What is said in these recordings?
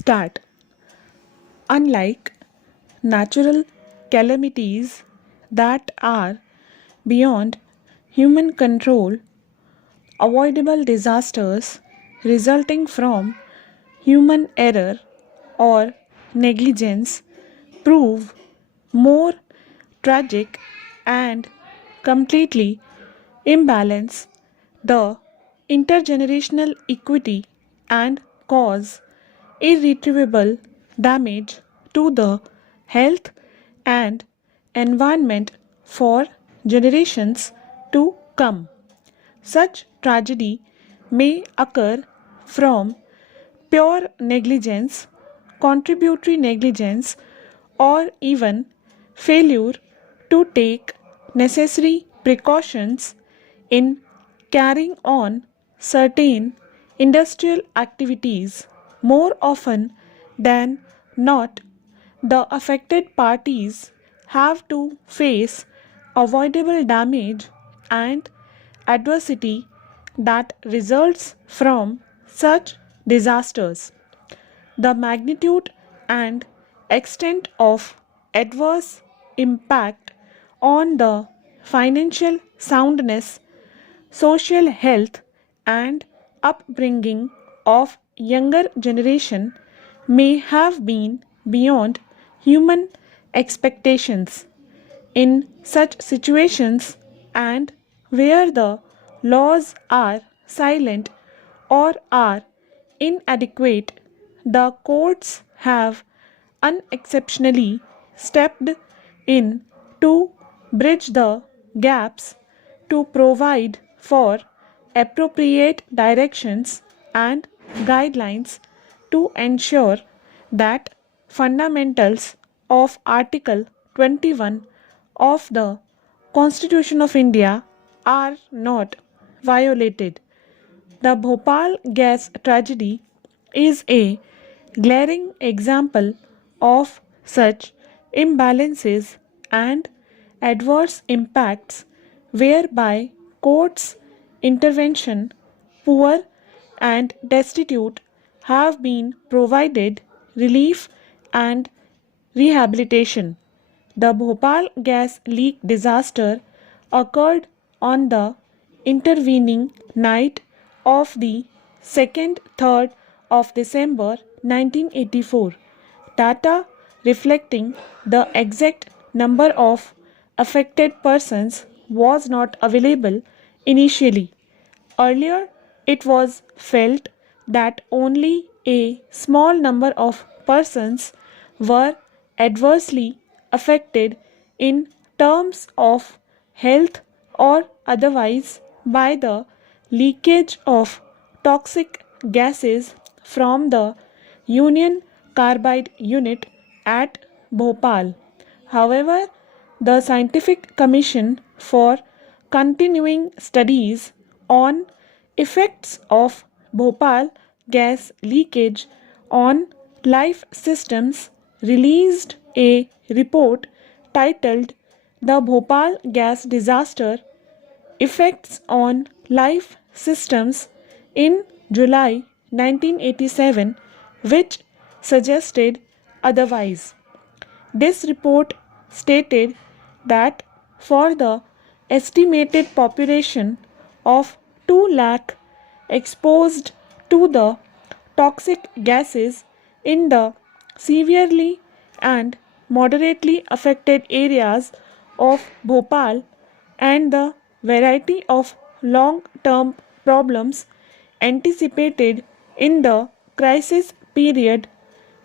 Start. Unlike natural calamities that are beyond human control, avoidable disasters resulting from human error or negligence prove more tragic and completely imbalance the intergenerational equity and cause irretrievable damage to the health and environment for generations to come. Such tragedy may occur from pure negligence, contributory negligence, or even failure to take necessary precautions in carrying on certain industrial activities. More often than not, the affected parties have to face avoidable damage and adversity that results from such disasters. The magnitude and extent of adverse impact on the financial soundness, social health, and upbringing of younger generation may have been beyond human expectations. In such situations, and where the laws are silent or are inadequate, the courts have unexceptionally stepped in to bridge the gaps, to provide for appropriate directions and guidelines to ensure that fundamentals of Article 21 of the Constitution of India are not violated. The Bhopal gas tragedy is a glaring example of such imbalances and adverse impacts whereby courts' intervention, poor and destitute, have been provided relief and rehabilitation. The Bhopal gas leak disaster occurred on the intervening night of the 2nd 3rd of December 1984. Data reflecting the exact number of affected persons was not available initially. Earlier, it was felt that only a small number of persons were adversely affected in terms of health or otherwise by the leakage of toxic gases from the Union Carbide unit at Bhopal. However, the Scientific Commission for Continuing Studies on Effects of Bhopal Gas Leakage on Life Systems released a report titled The Bhopal Gas Disaster Effects on Life Systems in July 1987, which suggested otherwise. This report stated that for the estimated population of 2 lakh exposed to the toxic gases in the severely and moderately affected areas of Bhopal and the variety of long term problems anticipated in the crisis period,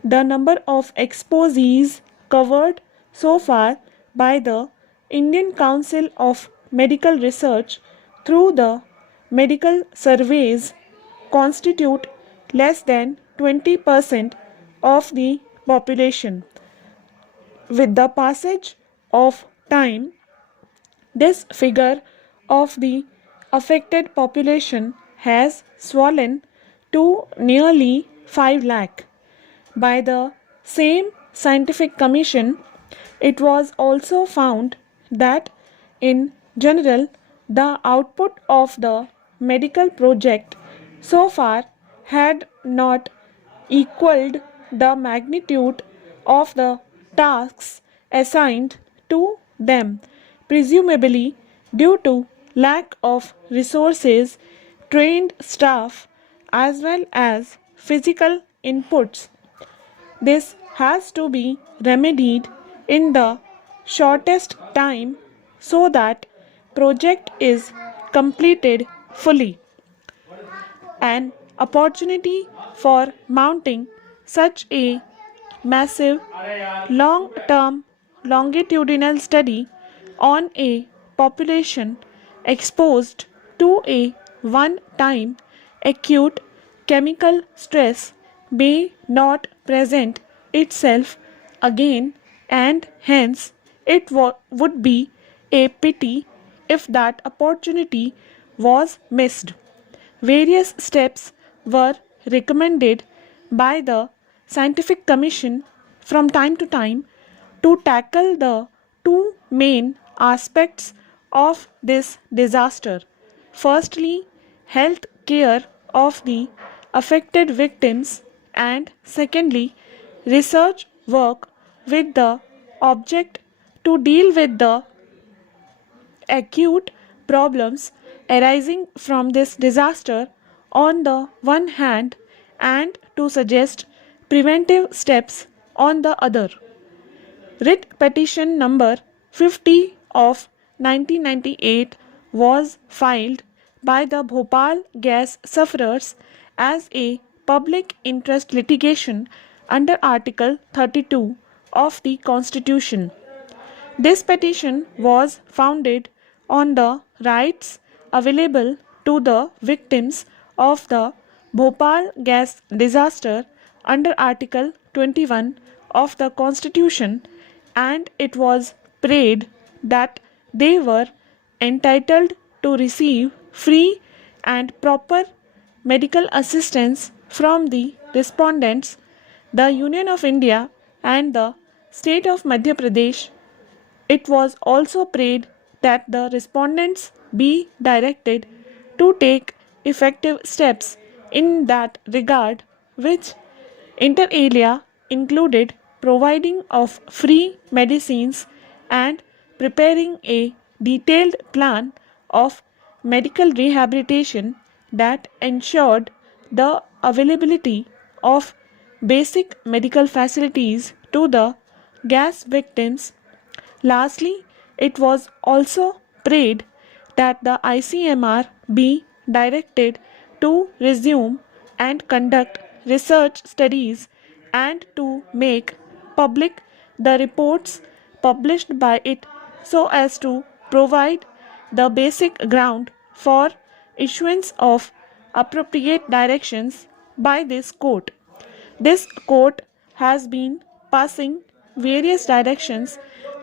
the number of exposees covered so far by the Indian Council of Medical Research through the medical surveys constitute less than 20% of the population. With the passage of time, this figure of the affected population has swollen to nearly 5 lakh. By the same scientific commission, it was also found that in general the output of the medical project so far had not equaled the magnitude of the tasks assigned to them, presumably due to lack of resources, trained staff, as well as physical inputs. This has to be remedied in the shortest time so that project is completed fully. An opportunity for mounting such a massive long-term longitudinal study on a population exposed to a one-time acute chemical stress may not present itself again, and hence it would be a pity if that opportunity was missed. Various steps were recommended by the Scientific Commission from time to time to tackle the two main aspects of this disaster. Firstly, health care of the affected victims, and secondly, research work with the object to deal with the acute problems arising from this disaster on the one hand and to suggest preventive steps on the other. Writ petition number 50 of 1998 was filed by the Bhopal gas sufferers as a public interest litigation under Article 32 of the Constitution. This petition was founded on the rights available to the victims of the Bhopal gas disaster under Article 21 of the Constitution, and it was prayed that they were entitled to receive free and proper medical assistance from the respondents, the Union of India, and the State of Madhya Pradesh. It was also prayed that the respondents be directed to take effective steps in that regard, which inter alia included providing of free medicines and preparing a detailed plan of medical rehabilitation that ensured the availability of basic medical facilities to the gas victims. Lastly, it was also prayed that the ICMR be directed to resume and conduct research studies and to make public the reports published by it so as to provide the basic ground for issuance of appropriate directions by this court. This court has been passing various directions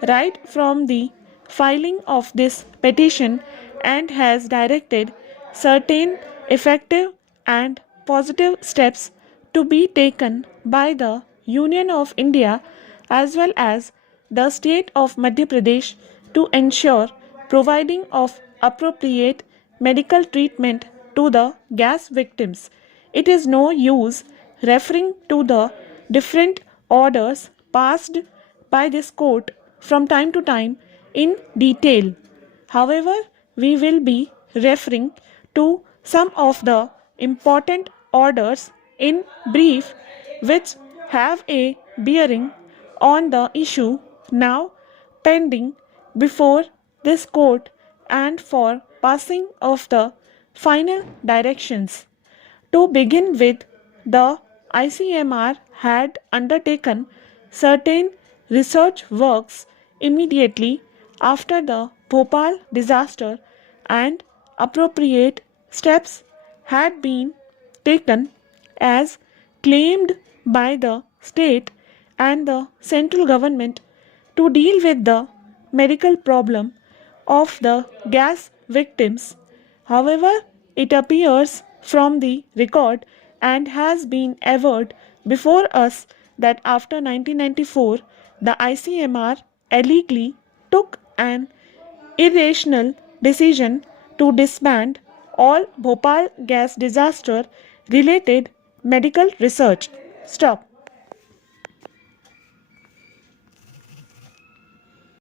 right from the filing of this petition and has directed certain effective and positive steps to be taken by the Union of India as well as the State of Madhya Pradesh to ensure providing of appropriate medical treatment to the gas victims. It is no use referring to the different orders passed by this court from time to time in detail. However, we will be referring to some of the important orders in brief which have a bearing on the issue now pending before this court and for passing of the final directions. To begin with, the ICMR had undertaken certain research works immediately after the Bhopal disaster, and appropriate steps had been taken as claimed by the state and the central government to deal with the medical problem of the gas victims. However, it appears from the record and has been averred before us that after 1994, the ICMR illegally took an irrational decision to disband all Bhopal gas disaster related medical research. Stop.